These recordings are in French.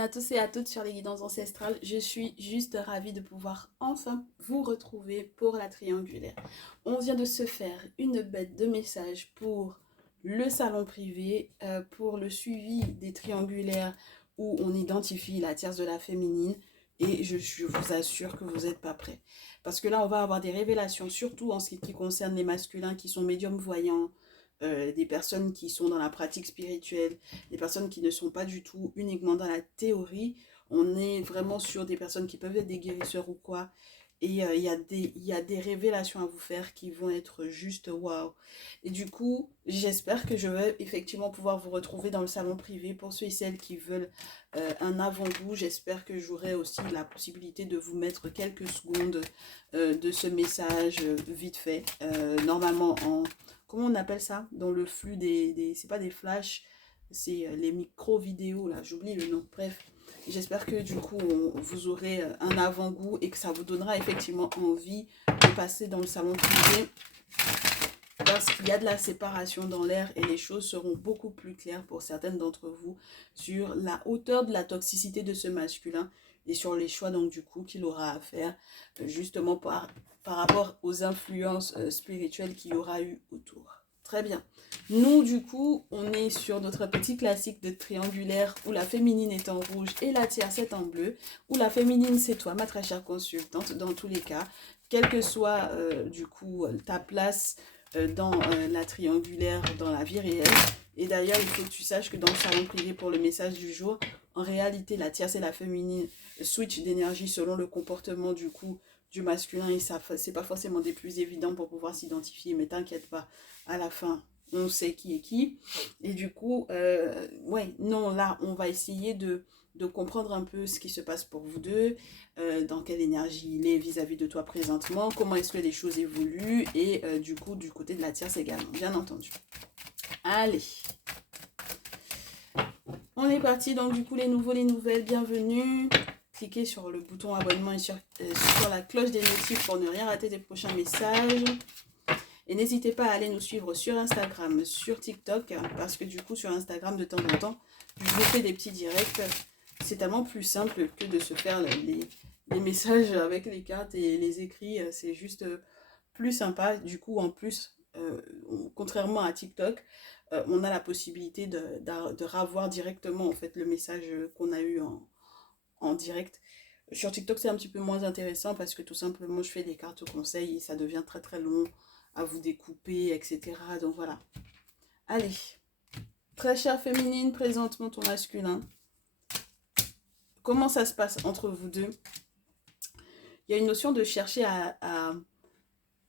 À tous et à toutes sur les guidances ancestrales, je suis juste ravie de pouvoir enfin vous retrouver pour la triangulaire. On vient de se faire une bête de messages pour le salon privé, pour le suivi des triangulaires où on identifie la tierce de la féminine et je vous assure que vous n'êtes pas prêts. Parce que là, on va avoir des révélations, surtout en ce qui concerne les masculins qui sont médiums voyants, des personnes qui sont dans la pratique spirituelle, des personnes qui ne sont pas du tout uniquement dans la théorie. On est vraiment sur des personnes qui peuvent être des guérisseurs ou quoi. Et il y a des révélations à vous faire qui vont être juste waouh. Et du coup, j'espère que je vais effectivement pouvoir vous retrouver dans le salon privé pour ceux et celles qui veulent un avant-goût. J'espère que j'aurai aussi la possibilité de vous mettre quelques secondes de ce message vite fait. Normalement en... Comment on appelle ça? Dans le flux c'est pas des flashs, c'est les micro-vidéos, là, j'oublie le nom. Bref, j'espère que du coup, vous aurez un avant-goût et que ça vous donnera effectivement envie de passer dans le salon privé parce qu'il y a de la séparation dans l'air et les choses seront beaucoup plus claires pour certaines d'entre vous sur la hauteur de la toxicité de ce masculin et sur les choix donc du coup qu'il aura à faire justement par rapport aux influences spirituelles qu'il y aura eu autour. Très bien. Nous, du coup, on est sur notre petit classique de triangulaire où la féminine est en rouge et la tierce est en bleu, où la féminine, c'est toi, ma très chère consultante, dans tous les cas, quelle que soit, du coup, ta place dans la triangulaire, dans la vie réelle. Et d'ailleurs, il faut que tu saches que dans le salon privé pour le message du jour, en réalité, la tierce et la féminine switch d'énergie selon le comportement, du coup, du masculin et ça, c'est pas forcément des plus évidents pour pouvoir s'identifier, mais t'inquiète pas, à la fin, on sait qui est qui. Et du coup, ouais, non, là, on va essayer de comprendre un peu ce qui se passe pour vous deux, dans quelle énergie il est vis-à-vis de toi présentement, comment est-ce que les choses évoluent, et du coup, du côté de la tierce également, bien entendu. Allez, on est parti, donc du coup, les nouveaux, les nouvelles, bienvenue. Cliquez sur le bouton abonnement et sur la cloche des notifs pour ne rien rater des prochains messages. Et n'hésitez pas à aller nous suivre sur Instagram, sur TikTok, parce que du coup, sur Instagram, de temps en temps, je vous fais des petits directs. C'est tellement plus simple que de se faire les messages avec les cartes et les écrits. C'est juste plus sympa. Du coup, en plus, contrairement à TikTok, on a la possibilité de revoir directement en fait, le message qu'on a eu en direct. Sur TikTok, c'est un petit peu moins intéressant parce que tout simplement, je fais des cartes conseils et ça devient très très long à vous découper, etc. Donc voilà. Allez. Très chère féminine, présente-moi ton masculin. Comment ça se passe entre vous deux? Il y a une notion de chercher à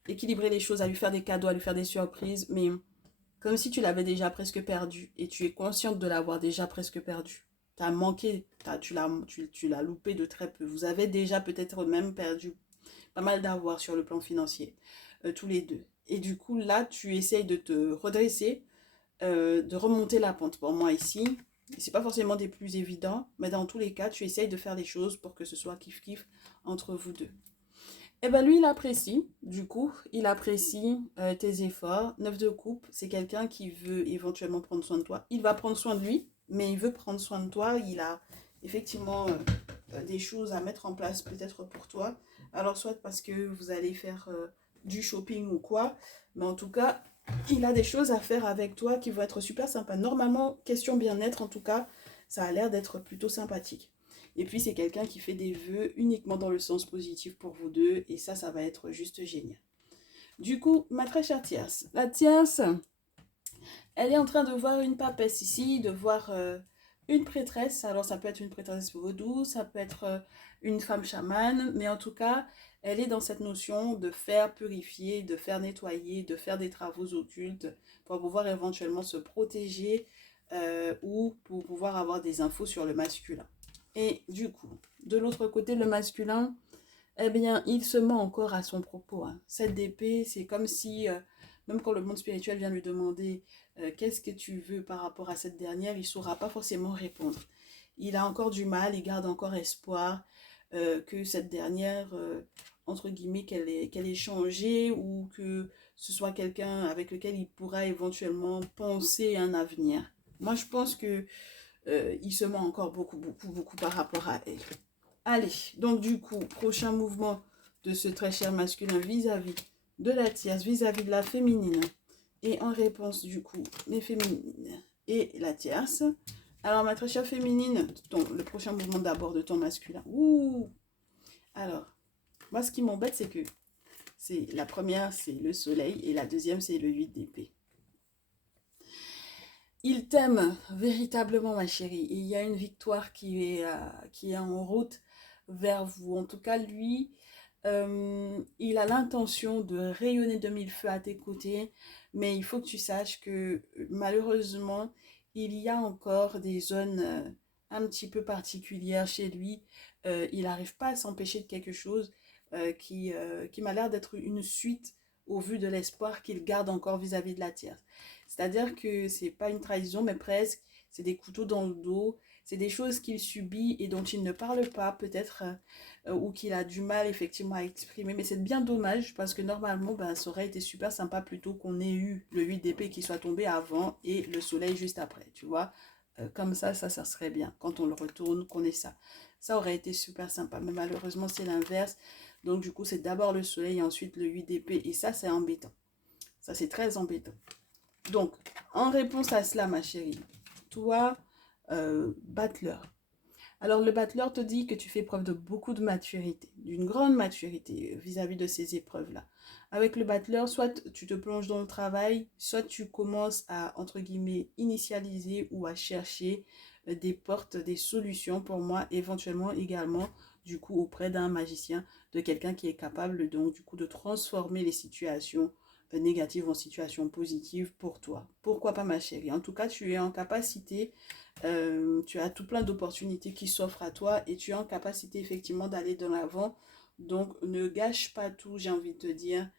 équilibrer les choses, à lui faire des cadeaux, à lui faire des surprises, mais comme si tu l'avais déjà presque perdu et tu es consciente de l'avoir déjà presque perdu. Tu as manqué, tu l'as loupé de très peu. Vous avez déjà peut-être même perdu pas mal d'avoir sur le plan financier, tous les deux. Et du coup, là, tu essayes de te redresser, de remonter la pente. Pour moi, ici, c'est pas forcément des plus évidents, mais dans tous les cas, tu essayes de faire des choses pour que ce soit kiff-kiff entre vous deux. Et ben lui, il apprécie, du coup, il apprécie tes efforts. Neuf de coupe, c'est quelqu'un qui veut éventuellement prendre soin de toi. Il va prendre soin de lui, mais il veut prendre soin de toi. Il a effectivement des choses à mettre en place peut-être pour toi. Alors soit parce que vous allez faire du shopping ou quoi, mais en tout cas, il a des choses à faire avec toi qui vont être super sympas. Normalement, question bien-être, en tout cas, ça a l'air d'être plutôt sympathique. Et puis, c'est quelqu'un qui fait des vœux uniquement dans le sens positif pour vous deux. Et ça va être juste génial. Du coup, ma très chère tierce, la tierce, elle est en train de voir une papesse ici, de voir une prêtresse. Alors, ça peut être une prêtresse vaudou, ça peut être une femme chamane, mais en tout cas, elle est dans cette notion de faire purifier, de faire nettoyer, de faire des travaux occultes pour pouvoir éventuellement se protéger ou pour pouvoir avoir des infos sur le masculin. Et du coup, de l'autre côté, le masculin, eh bien, il se ment encore à son propos. Hein. Cette d'épée, c'est comme si, même quand le monde spirituel vient lui demander qu'est-ce que tu veux par rapport à cette dernière, il ne saura pas forcément répondre. Il a encore du mal, il garde encore espoir que cette dernière, entre guillemets, qu'elle ait changé ou que ce soit quelqu'un avec lequel il pourra éventuellement penser un avenir. Moi, je pense que il se ment encore beaucoup par rapport à elle. Allez, donc du coup, prochain mouvement de ce très cher masculin vis-à-vis de la tierce, vis-à-vis de la féminine. Et en réponse, du coup, les féminines et la tierce. Alors, ma très chère féminine, le prochain mouvement d'abord de ton masculin. Ouh! Alors, moi, ce qui m'embête, c'est que la première, c'est le soleil, et la deuxième, c'est le 8 d'épée. Il t'aime véritablement, ma chérie, et il y a une victoire qui est en route vers vous. En tout cas, lui, il a l'intention de rayonner de mille feux à tes côtés, mais il faut que tu saches que malheureusement, il y a encore des zones un petit peu particulières chez lui. Il n'arrive pas à s'empêcher de quelque chose qui m'a l'air d'être une suite au vu de l'espoir qu'il garde encore vis-à-vis de la tierce. C'est-à-dire que c'est pas une trahison, mais presque, c'est des couteaux dans le dos, c'est des choses qu'il subit et dont il ne parle pas peut-être, ou qu'il a du mal effectivement à exprimer. Mais c'est bien dommage parce que normalement, ben, ça aurait été super sympa plutôt qu'on ait eu le 8 d'épée qui soit tombé avant et le soleil juste après, tu vois. Comme ça serait bien. Quand on le retourne, qu'on ait ça. Ça aurait été super sympa, mais malheureusement, c'est l'inverse. Donc, du coup, c'est d'abord le soleil et ensuite le 8 d'épée. Et ça, c'est embêtant. Ça, c'est très embêtant. Donc, en réponse à cela, ma chérie, toi, battleur. Alors, le battleur te dit que tu fais preuve de beaucoup de maturité, d'une grande maturité vis-à-vis de ces épreuves-là. Avec le battleur, soit tu te plonges dans le travail, soit tu commences à, entre guillemets, initialiser ou à chercher des portes, des solutions pour moi, éventuellement également, du coup, auprès d'un magicien, de quelqu'un qui est capable, donc, du coup, de transformer les situations négatives en situations positives pour toi. Pourquoi pas, ma chérie? En tout cas, tu es en capacité, tu as tout plein d'opportunités qui s'offrent à toi et tu es en capacité effectivement d'aller de l'avant. Donc, ne gâche pas tout, j'ai envie de te dire.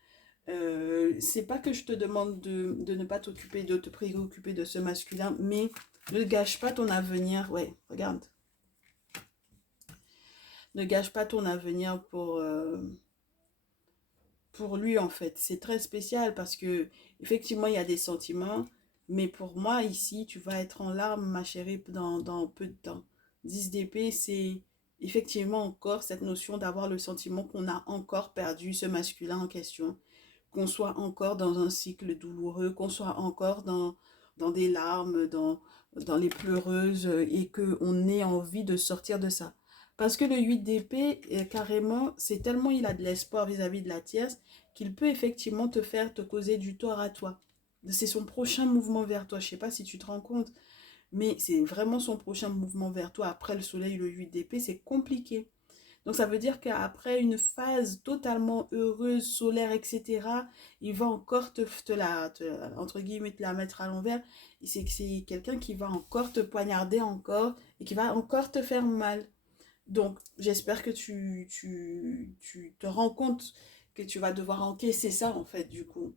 C'est pas que je te demande de ne pas t'occuper, de te préoccuper de ce masculin, mais ne gâche pas ton avenir. Ouais, regarde. Ne gâche pas ton avenir pour lui, en fait. C'est très spécial parce que, effectivement, il y a des sentiments, mais pour moi, ici, tu vas être en larmes, ma chérie, dans peu de temps. 10 d'épée, c'est effectivement encore cette notion d'avoir le sentiment qu'on a encore perdu ce masculin en question, qu'on soit encore dans un cycle douloureux, qu'on soit encore dans des larmes, dans les pleureuses et qu'on ait envie de sortir de ça. Parce que le 8 d'épée, carrément, c'est tellement il a de l'espoir vis-à-vis de la tierce qu'il peut effectivement te causer du tort à toi. C'est son prochain mouvement vers toi. Je ne sais pas si tu te rends compte, mais c'est vraiment son prochain mouvement vers toi. Après le soleil, le 8 d'épée, c'est compliqué. Donc ça veut dire qu'après une phase totalement heureuse, solaire, etc., il va encore entre guillemets, te la mettre à l'envers. C'est que c'est quelqu'un qui va encore te poignarder encore et qui va encore te faire mal. Donc j'espère que tu te rends compte que tu vas devoir encaisser ça en fait du coup.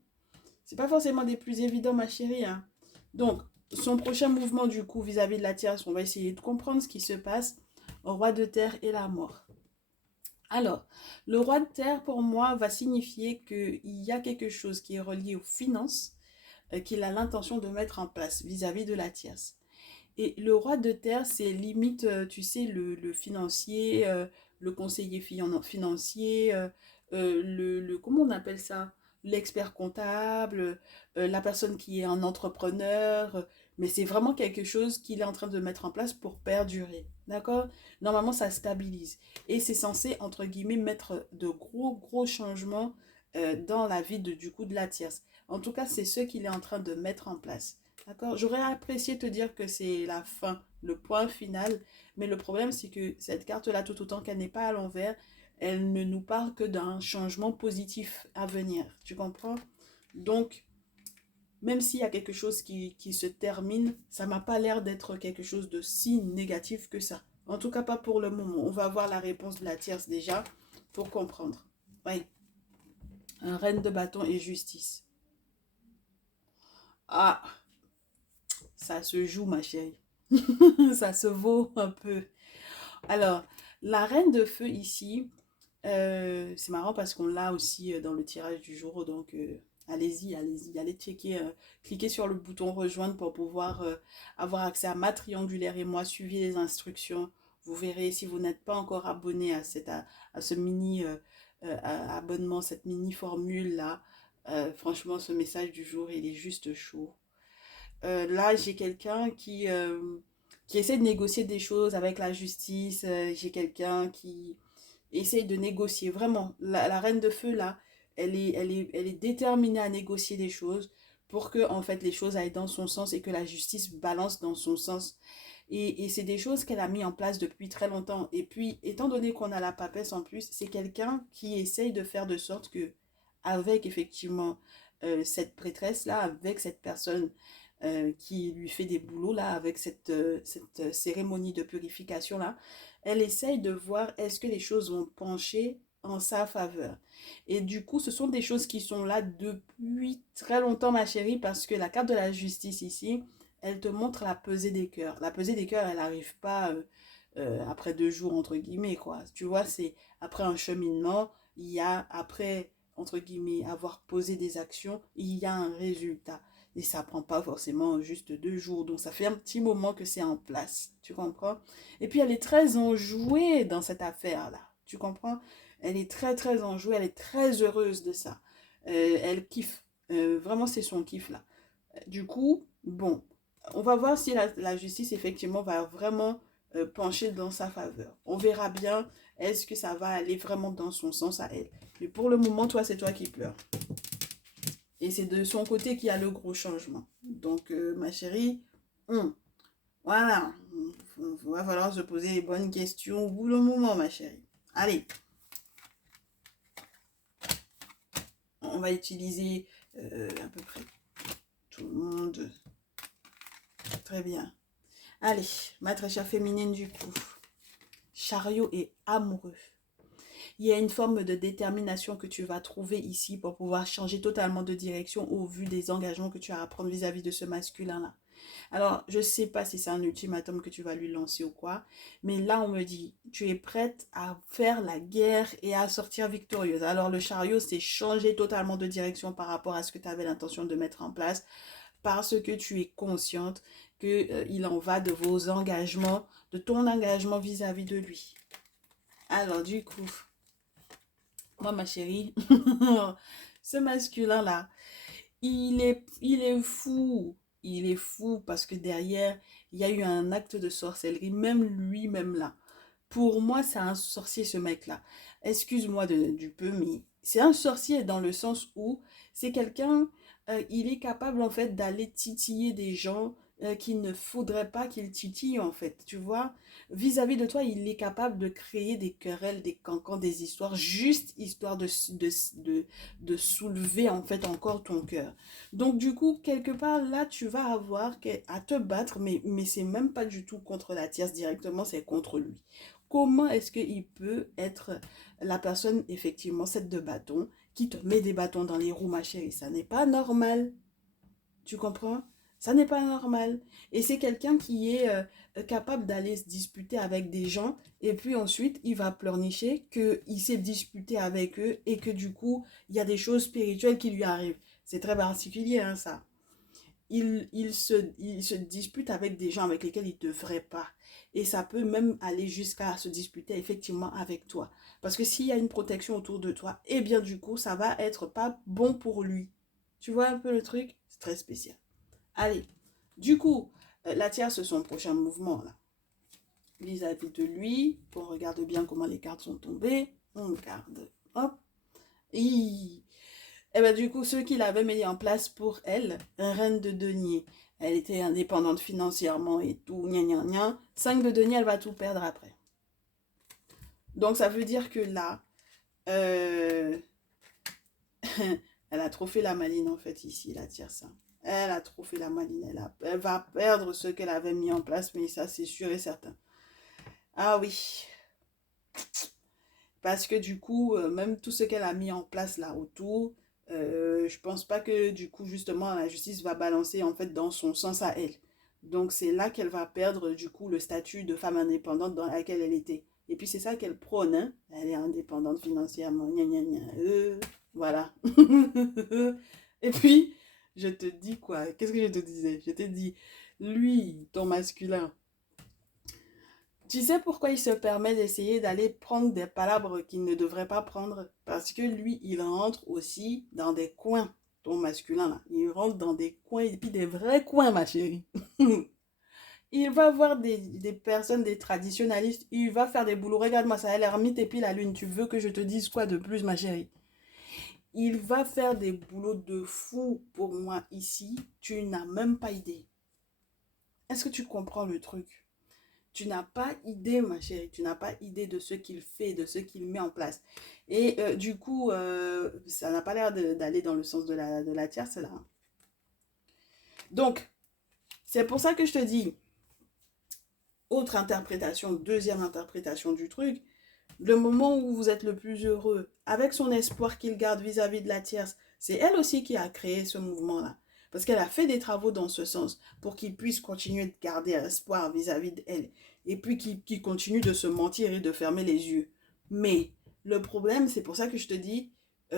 C'est pas forcément des plus évidents, ma chérie, hein. Donc son prochain mouvement du coup vis-à-vis de la tierce, on va essayer de comprendre ce qui se passe au roi de terre et la mort. Alors, le roi de terre, pour moi, va signifier qu'il y a quelque chose qui est relié aux finances qu'il a l'intention de mettre en place vis-à-vis de la tierce. Et le roi de terre, c'est limite, tu sais, le financier, le conseiller financier, comment on appelle ça? L'expert comptable, la personne qui est un entrepreneur, mais c'est vraiment quelque chose qu'il est en train de mettre en place pour perdurer. D'accord? Normalement, ça stabilise. Et c'est censé, entre guillemets, mettre de gros changements dans la vie du coup de la tierce. En tout cas, c'est ce qu'il est en train de mettre en place. D'accord? J'aurais apprécié te dire que c'est la fin, le point final, mais le problème c'est que cette carte-là, tout autant qu'elle n'est pas à l'envers, elle ne nous parle que d'un changement positif à venir. Tu comprends? Donc, même s'il y a quelque chose qui se termine, ça m'a pas l'air d'être quelque chose de si négatif que ça. En tout cas, pas pour le moment. On va voir la réponse de la tierce déjà pour comprendre. Oui. Un reine de bâton et justice. Ah, ça se joue, ma chérie. Ça se vaut un peu. Alors, la reine de feu ici, c'est marrant parce qu'on l'a aussi dans le tirage du jour. Donc, Allez-y, allez-y, allez checker, cliquez sur le bouton rejoindre pour pouvoir avoir accès à ma triangulaire et moi, suivez les instructions. Vous verrez, si vous n'êtes pas encore abonné à ce mini abonnement, cette mini formule là, franchement, ce message du jour, il est juste chaud. Là, j'ai quelqu'un qui essaie de négocier des choses avec la justice. J'ai quelqu'un qui essaye de négocier. Vraiment, la reine de feu, là, elle est déterminée à négocier des choses pour que, en fait, les choses aillent dans son sens et que la justice balance dans son sens. Et c'est des choses qu'elle a mis en place depuis très longtemps. Et puis, étant donné qu'on a la papesse en plus, c'est quelqu'un qui essaye de faire de sorte que, avec effectivement cette prêtresse-là, avec cette personne qui lui fait des boulots là, avec cette cérémonie de purification là, elle essaye de voir est-ce que les choses vont pencher en sa faveur. Et du coup, ce sont des choses qui sont là depuis très longtemps, ma chérie, parce que la carte de la justice ici, elle te montre la pesée des cœurs. La pesée des cœurs, elle n'arrive pas après 2 jours, entre guillemets, quoi. Tu vois, c'est après un cheminement, il y a, après, entre guillemets, avoir posé des actions, il y a un résultat. Et ça prend pas forcément juste 2 jours. Donc ça fait un petit moment que c'est en place. Tu comprends? Et puis elle est très enjouée dans cette affaire-là. Tu comprends? Elle est très très enjouée. Elle est très heureuse de ça. Elle kiffe. Vraiment c'est son kiff là. Du coup, bon, on va voir si la justice effectivement va vraiment pencher dans sa faveur. On verra bien. Est-ce que ça va aller vraiment dans son sens à elle? Mais pour le moment, toi, c'est toi qui pleures. Et c'est de son côté qu'il y a le gros changement. Donc, ma chérie, voilà. Il va falloir se poser les bonnes questions au bout d'un moment, ma chérie. Allez. On va utiliser à peu près tout le monde. Très bien. Allez, ma très chère féminine du coup. Chariot et amoureux. Il y a une forme de détermination que tu vas trouver ici pour pouvoir changer totalement de direction au vu des engagements que tu as à prendre vis-à-vis de ce masculin-là. Alors, je ne sais pas si c'est un ultimatum que tu vas lui lancer ou quoi, mais là, on me dit, tu es prête à faire la guerre et à sortir victorieuse. Alors, le chariot, c'est changer totalement de direction par rapport à ce que tu avais l'intention de mettre en place, parce que tu es consciente qu'il en va de vos engagements, de ton engagement vis-à-vis de lui. Alors, du coup, moi, ma chérie, ce masculin-là, il est fou. Il est fou parce que derrière, il y a eu un acte de sorcellerie, même lui-même là. Pour moi, c'est un sorcier, ce mec-là. Excuse-moi du peu, mais c'est un sorcier dans le sens où c'est quelqu'un, il est capable en fait d'aller titiller des gens qu'il ne faudrait pas qu'il titille en fait, tu vois. Vis-à-vis de toi, il est capable de créer des querelles, des cancans, des histoires, juste histoire de soulever en fait encore ton cœur. Donc du coup, quelque part, là, tu vas avoir à te battre, mais c'est même pas du tout contre la tierce directement, c'est contre lui. Comment est-ce qu'il peut être la personne, effectivement, cette de bâton, qui te met des bâtons dans les roues, ma chérie? Ça n'est pas normal. Tu comprends? Ça n'est pas normal. Et c'est quelqu'un qui est capable d'aller se disputer avec des gens et puis ensuite il va pleurnicher qu'il s'est disputé avec eux et que du coup il y a des choses spirituelles qui lui arrivent. C'est très particulier, hein, ça. Il se dispute avec des gens avec lesquels il ne devrait pas. Et ça peut même aller jusqu'à se disputer effectivement avec toi. Parce que s'il y a une protection autour de toi, eh bien du coup, ça va être pas bon pour lui. Tu vois un peu le truc? C'est très spécial. Allez, du coup, la tierce, son prochain mouvement, là, vis-à-vis de lui, on regarde bien comment les cartes sont tombées, on regarde, hop, et bien du coup, ceux qu'il avait mis en place pour elle, reine de denier, elle était indépendante financièrement et tout, gna gna gna, 5 de denier, elle va tout perdre après. Donc ça veut dire que là, euh, elle a trop fait la maline en fait ici, la tierce. Elle a trop fait la maline. Elle va perdre ce qu'elle avait mis en place, mais ça, c'est sûr et certain. Ah oui. Parce que du coup, même tout ce qu'elle a mis en place là autour, je pense pas que du coup, justement, la justice va balancer en fait dans son sens à elle. Donc, c'est là qu'elle va perdre du coup le statut de femme indépendante dans laquelle elle était. Et puis, c'est ça qu'elle prône, hein. Elle est indépendante financièrement. Gna, gna, gna. Voilà. Et puis, je te dis quoi? Qu'est-ce que je te disais? Je te dis, lui, ton masculin, tu sais pourquoi il se permet d'essayer d'aller prendre des palabres qu'il ne devrait pas prendre? Parce que lui, il rentre aussi dans des coins, ton masculin là. Il rentre dans des coins, et puis des vrais coins, ma chérie. Il va voir des personnes, des traditionalistes, il va faire des boulots. Regarde-moi ça, l'ermite et puis la lune. Tu veux que je te dise quoi de plus, ma chérie? Il va faire des boulots de fou pour moi ici. Tu n'as même pas idée. Est-ce que tu comprends le truc? Tu n'as pas idée, ma chérie. Tu n'as pas idée de ce qu'il fait, de ce qu'il met en place. Et du coup, ça n'a pas l'air d'aller dans le sens de la tierce, là. Donc, c'est pour ça que je te dis, autre interprétation, deuxième interprétation du truc, le moment où vous êtes le plus heureux, avec son espoir qu'il garde vis-à-vis de la tierce, c'est elle aussi qui a créé ce mouvement-là. Parce qu'elle a fait des travaux dans ce sens pour qu'il puisse continuer de garder espoir vis-à-vis d'elle. Et puis qu'il continue de se mentir et de fermer les yeux. Mais le problème, c'est pour ça que je te dis,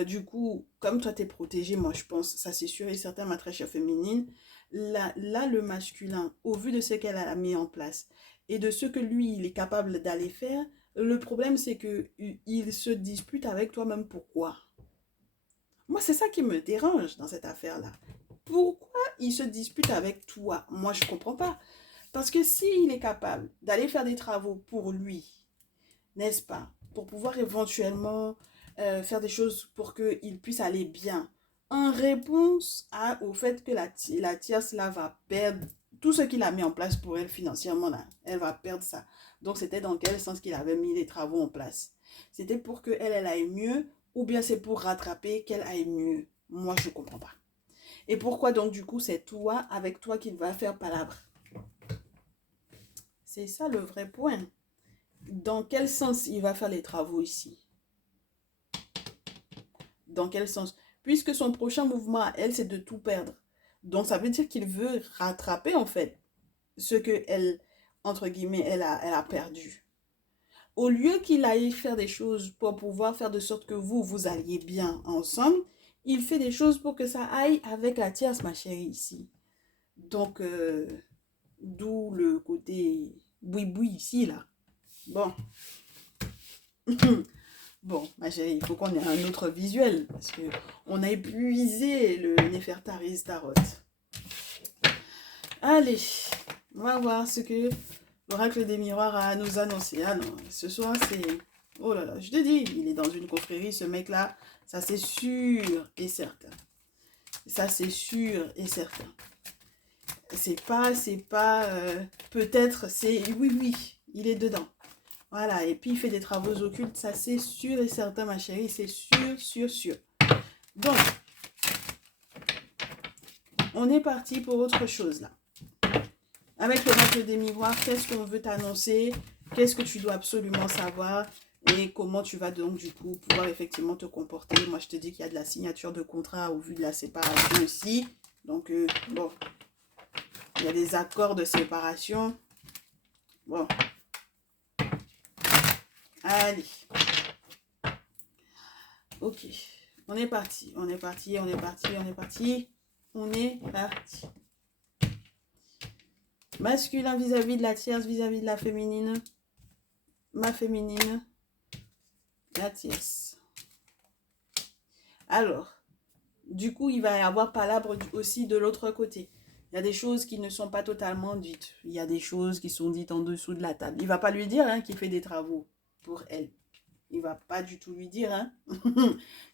du coup, comme toi t'es protégée, moi je pense, ça c'est sûr et certain, ma très chère féminine, là le masculin, au vu de ce qu'elle a mis en place et de ce que lui, il est capable d'aller faire, le problème, c'est que il se dispute avec toi-même. Pourquoi? Moi, c'est ça qui me dérange dans cette affaire-là. Pourquoi il se dispute avec toi? Moi, je ne comprends pas. Parce que s'il est capable d'aller faire des travaux pour lui, n'est-ce pas? Pour pouvoir éventuellement faire des choses pour qu'il puisse aller bien. En réponse au fait que la tierce là va perdre tout ce qu'il a mis en place pour elle financièrement là, elle va perdre ça. Donc c'était dans quel sens qu'il avait mis les travaux en place? C'était pour qu'elle elle aille mieux ou bien c'est pour rattraper qu'elle aille mieux? Moi je ne comprends pas. Et pourquoi donc du coup c'est toi avec toi qu'il va faire palabre? C'est ça le vrai point. Dans quel sens il va faire les travaux ici? Dans quel sens? Puisque son prochain mouvement à elle, c'est de tout perdre. Donc ça veut dire qu'il veut rattraper en fait ce que elle, entre guillemets, elle a perdu. Au lieu qu'il aille faire des choses pour pouvoir faire de sorte que vous alliez bien ensemble, il fait des choses pour que ça aille avec la tierce, ma chérie, ici. Donc, d'où le côté boui-boui ici, là. Bon. Bon, ma chérie, il faut qu'on ait un autre visuel parce que on a épuisé le Néfertari Tarot. Allez, on va voir ce que l'oracle des miroirs a à nous annoncer. Ah non, ce soir c'est... Oh là là, je te dis, il est dans une confrérie, ce mec-là, ça c'est sûr et certain. Ça c'est sûr et certain. C'est pas, peut-être, c'est... Oui, oui, il est dedans. Voilà, et puis il fait des travaux occultes, ça c'est sûr et certain, ma chérie, c'est sûr, sûr, sûr. Donc, on est parti pour autre chose là. Avec l'oracle des miroirs, qu'est-ce qu'on veut t'annoncer? Qu'est-ce que tu dois absolument savoir? Et comment tu vas donc du coup pouvoir effectivement te comporter? Moi, je te dis qu'il y a de la signature de contrat au vu de la séparation ici. Donc, bon, il y a des accords de séparation. Bon. Allez. Ok. On est parti. On est parti. On est parti. On est parti. On est parti. Masculin vis-à-vis de la tierce, vis-à-vis de la féminine. Ma féminine. La tierce. Alors, du coup, il va y avoir palabre aussi de l'autre côté. Il y a des choses qui ne sont pas totalement dites. Il y a des choses qui sont dites en dessous de la table. Il ne va pas lui dire hein, qu'il fait des travaux pour elle. Il ne va pas du tout lui dire, hein,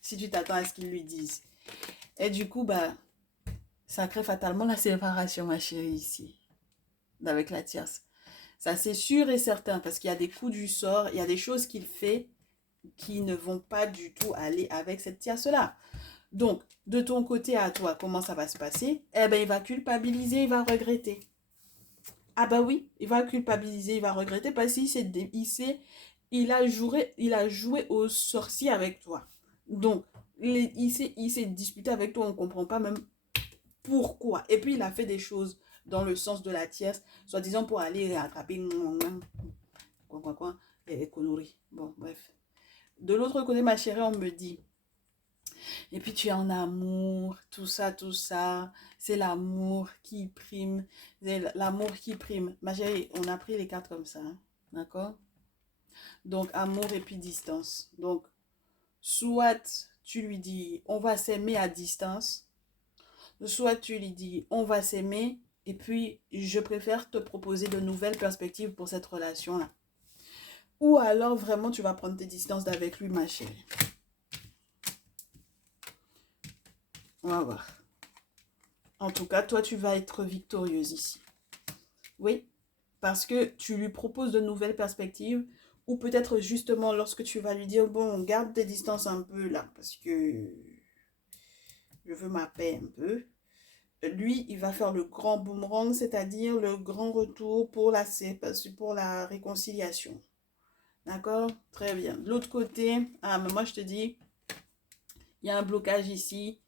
si tu t'attends à ce qu'il lui dise. Et du coup, bah, ça crée fatalement la séparation, ma chérie, ici, avec la tierce. Ça, c'est sûr et certain, parce qu'il y a des coups du sort, il y a des choses qu'il fait qui ne vont pas du tout aller avec cette tierce-là. Donc, de ton côté à toi, comment ça va se passer? Eh bien, il va culpabiliser, il va regretter. Ah bah oui, il va culpabiliser, il va regretter parce qu'il a joué au sorcier avec toi. Donc, il s'est disputé avec toi, on ne comprend pas même pourquoi. Et puis, il a fait des choses dans le sens de la tierce, soi-disant pour aller attraper et conneries. Bon, bref. De l'autre côté, ma chérie, on me dit, Et puis tu es en amour, tout ça, tout ça. C'est l'amour qui prime. C'est l'amour qui prime. Ma chérie, on a pris les cartes comme ça, hein. D'accord? Donc, amour et puis distance. Donc, soit tu lui dis, on va s'aimer à distance. Soit tu lui dis, on va s'aimer. Et puis, je préfère te proposer de nouvelles perspectives pour cette relation-là. Ou alors, vraiment, tu vas prendre tes distances d'avec lui, ma chérie. On va voir. En tout cas, toi, tu vas être victorieuse ici. Oui, parce que tu lui proposes de nouvelles perspectives ou peut-être justement lorsque tu vas lui dire, bon, garde tes distances un peu là, parce que je veux ma paix un peu. Lui, il va faire le grand boomerang, c'est-à-dire le grand retour pour la réconciliation. D'accord? Très bien. De l'autre côté, mais moi je te dis, il y a un blocage ici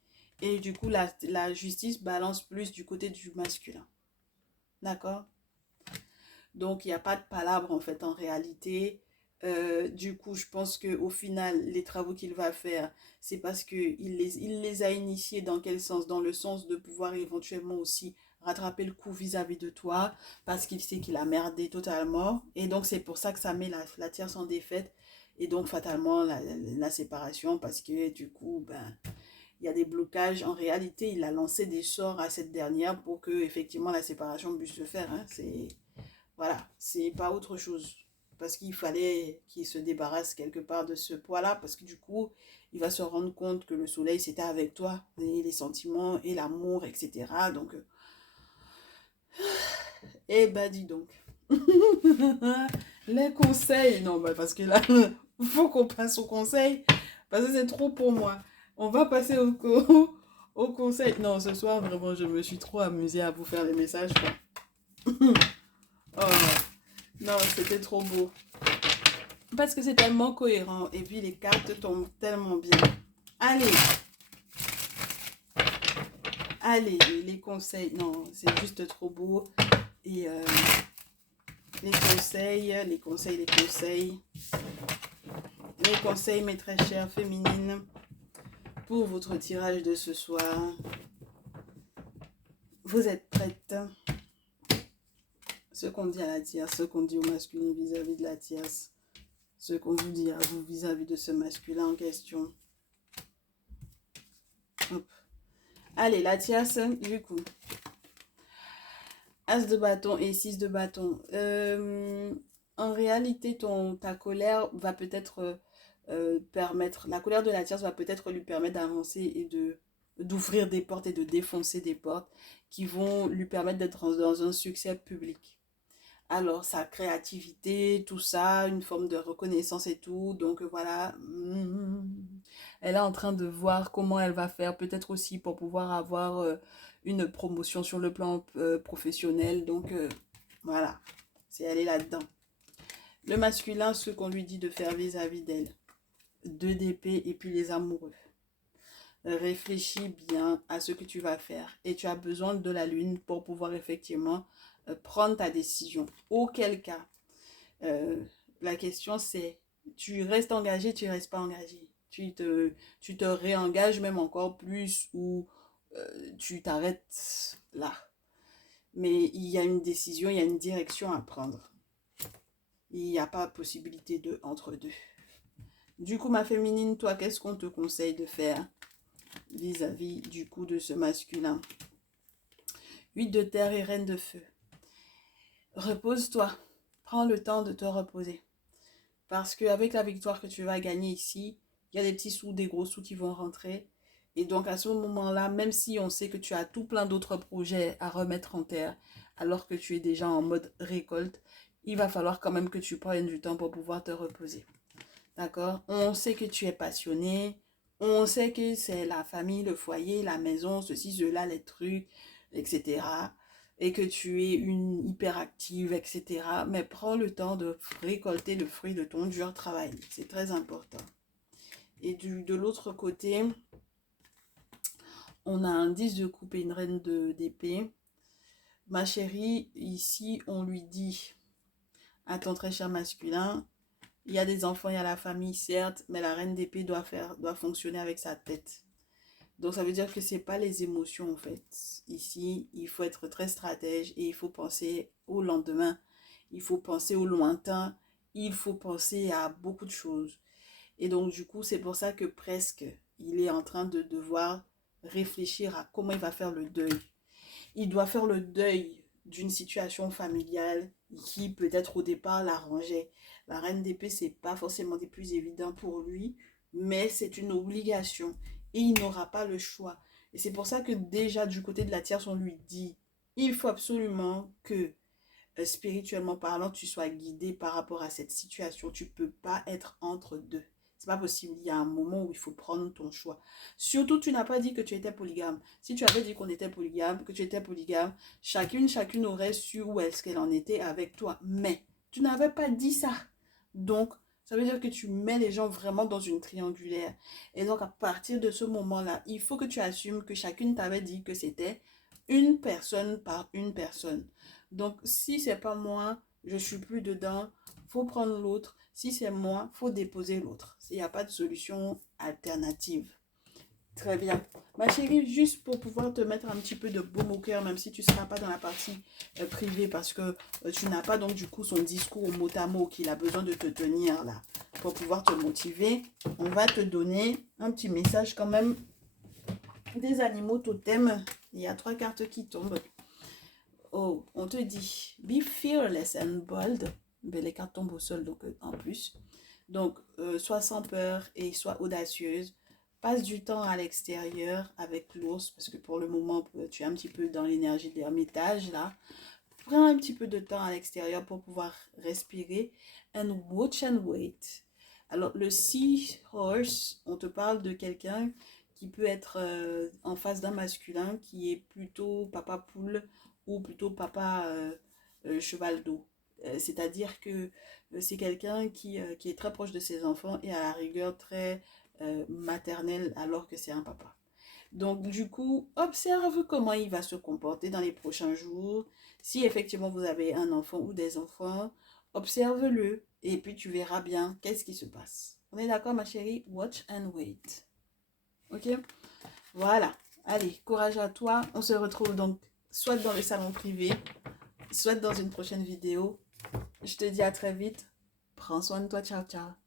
et du coup, la justice balance plus du côté du masculin. D'accord? Donc, il n'y a pas de palabre en fait en réalité. Du coup, je pense qu'au final, les travaux qu'il va faire, c'est parce qu'il les a initiés dans quel sens? Dans le sens de pouvoir éventuellement aussi rattraper le coup vis-à-vis de toi, parce qu'il sait qu'il a merdé totalement. Et donc, c'est pour ça que ça met la tierce en défaite. Et donc, fatalement, la séparation, parce que du coup, ben, il y a des blocages. En réalité, il a lancé des sorts à cette dernière pour que, effectivement, la séparation puisse se faire. Hein. Voilà, c'est pas autre chose. Parce qu'il fallait qu'il se débarrasse quelque part de ce poids-là, parce que du coup, il va se rendre compte que le soleil, c'était avec toi, et les sentiments, et l'amour, etc. Donc, eh ben, dis donc. Les conseils, non, bah, parce que là, il faut qu'on passe au conseil, parce que c'est trop pour moi. On va passer au conseil. Non, ce soir, vraiment, je me suis trop amusée à vous faire les messages, quoi. Oh, non, c'était trop beau. Parce que c'est tellement cohérent. Et puis les cartes tombent tellement bien. Allez, allez, les conseils. Non, c'est juste trop beau. Et les conseils, les conseils, les conseils. Les conseils, mes très chères féminines, pour votre tirage de ce soir. Vous êtes prêtes? Ce qu'on dit à la tierce, ce qu'on dit au masculin vis-à-vis de la tierce. Ce qu'on vous dit à vous vis-à-vis de ce masculin en question. Hop. Allez, la tierce, du coup. As de bâton et 6 de bâton. En réalité, ta colère va peut-être permettre... La colère de la tierce va peut-être lui permettre d'avancer et d'ouvrir des portes et de défoncer des portes qui vont lui permettre d'être dans un succès public. Alors, sa créativité, tout ça, une forme de reconnaissance et tout. Donc, voilà. Elle est en train de voir comment elle va faire, peut-être aussi pour pouvoir avoir une promotion sur le plan professionnel. Donc, voilà. C'est elle est là-dedans. Le masculin, ce qu'on lui dit de faire vis-à-vis d'elle. 2 d'épée et puis les amoureux. Réfléchis bien à ce que tu vas faire. Et tu as besoin de la lune pour pouvoir effectivement prendre ta décision. Auquel cas, la question c'est, tu restes engagé, tu restes pas engagé. Tu te réengages même encore plus ou tu t'arrêtes là. Mais il y a une décision, il y a une direction à prendre. Il n'y a pas possibilité de entre deux. Du coup, ma féminine, toi, qu'est-ce qu'on te conseille de faire vis-à-vis du coup de ce masculin? 8 de terre et reine de feu. Repose-toi. Prends le temps de te reposer. Parce qu'avec la victoire que tu vas gagner ici, il y a des petits sous, des gros sous qui vont rentrer. Et donc à ce moment-là, même si on sait que tu as tout plein d'autres projets à remettre en terre, alors que tu es déjà en mode récolte, il va falloir quand même que tu prennes du temps pour pouvoir te reposer. D'accord? On sait que tu es passionné, on sait que c'est la famille, le foyer, la maison, ceci, cela, les trucs, etc. Et que tu es une hyperactive, etc. Mais prends le temps de récolter le fruit de ton dur travail. C'est très important. Et de l'autre côté, on a un 10 de coupe et une reine d'épée. Ma chérie, ici, on lui dit à ton très cher masculin, Il y a des enfants, il y a la famille, certes, mais la reine d'épée doit fonctionner avec sa tête. Donc, ça veut dire que c'est pas les émotions, en fait. Ici, il faut être très stratège et il faut penser au lendemain. Il faut penser au lointain. Il faut penser à beaucoup de choses. Et donc, du coup, c'est pour ça que presque, il est en train de devoir réfléchir à comment il va faire le deuil. Il doit faire le deuil d'une situation familiale qui peut-être au départ l'arrangeait. La reine d'épée, c'est pas forcément des plus évidents pour lui, mais c'est une obligation et il n'aura pas le choix. Et c'est pour ça que déjà du côté de la tierce, on lui dit, il faut absolument que spirituellement parlant, tu sois guidé par rapport à cette situation. Tu peux pas être entre deux. C'est pas possible. Il y a un moment où il faut prendre ton choix. Surtout, tu n'as pas dit que tu étais polygame. Si tu avais dit qu'on était polygame, que tu étais polygame, chacune aurait su où est-ce qu'elle en était avec toi. Mais tu n'avais pas dit ça. Donc, ça veut dire que tu mets les gens vraiment dans une triangulaire. Et donc, à partir de ce moment-là, il faut que tu assumes que chacune t'avait dit que c'était une personne par une personne. Donc, si c'est pas moi, je suis plus dedans, faut prendre l'autre. Si c'est moi, faut déposer l'autre. Il n'y a pas de solution alternative. Très bien. Ma chérie, juste pour pouvoir te mettre un petit peu de baume au cœur, même si tu ne seras pas dans la partie privée, parce que tu n'as pas donc du coup son discours mot à mot qu'il a besoin de te tenir là, pour pouvoir te motiver, on va te donner un petit message quand même des animaux totems. Il y a 3 cartes qui tombent. Oh, on te dit, be fearless and bold. Ben, les cartes tombent au sol, donc en plus. Donc, sois sans peur et sois audacieuse. Passe du temps à l'extérieur avec l'ours, parce que pour le moment, tu es un petit peu dans l'énergie de l'ermitage, là. Prends un petit peu de temps à l'extérieur pour pouvoir respirer. And watch and wait. Alors, le seahorse, on te parle de quelqu'un qui peut être en face d'un masculin qui est plutôt papa poule ou plutôt papa cheval d'eau. C'est-à-dire que c'est quelqu'un qui est très proche de ses enfants et à la rigueur très maternel alors que c'est un papa. Donc, du coup, observe comment il va se comporter dans les prochains jours. Si effectivement vous avez un enfant ou des enfants, observe-le et puis tu verras bien qu'est-ce qui se passe. On est d'accord, ma chérie? Watch and wait. Ok? Voilà. Allez, courage à toi. On se retrouve donc soit dans le salon privé, soit dans une prochaine vidéo. Je te dis à très vite. Prends soin de toi. Ciao, ciao.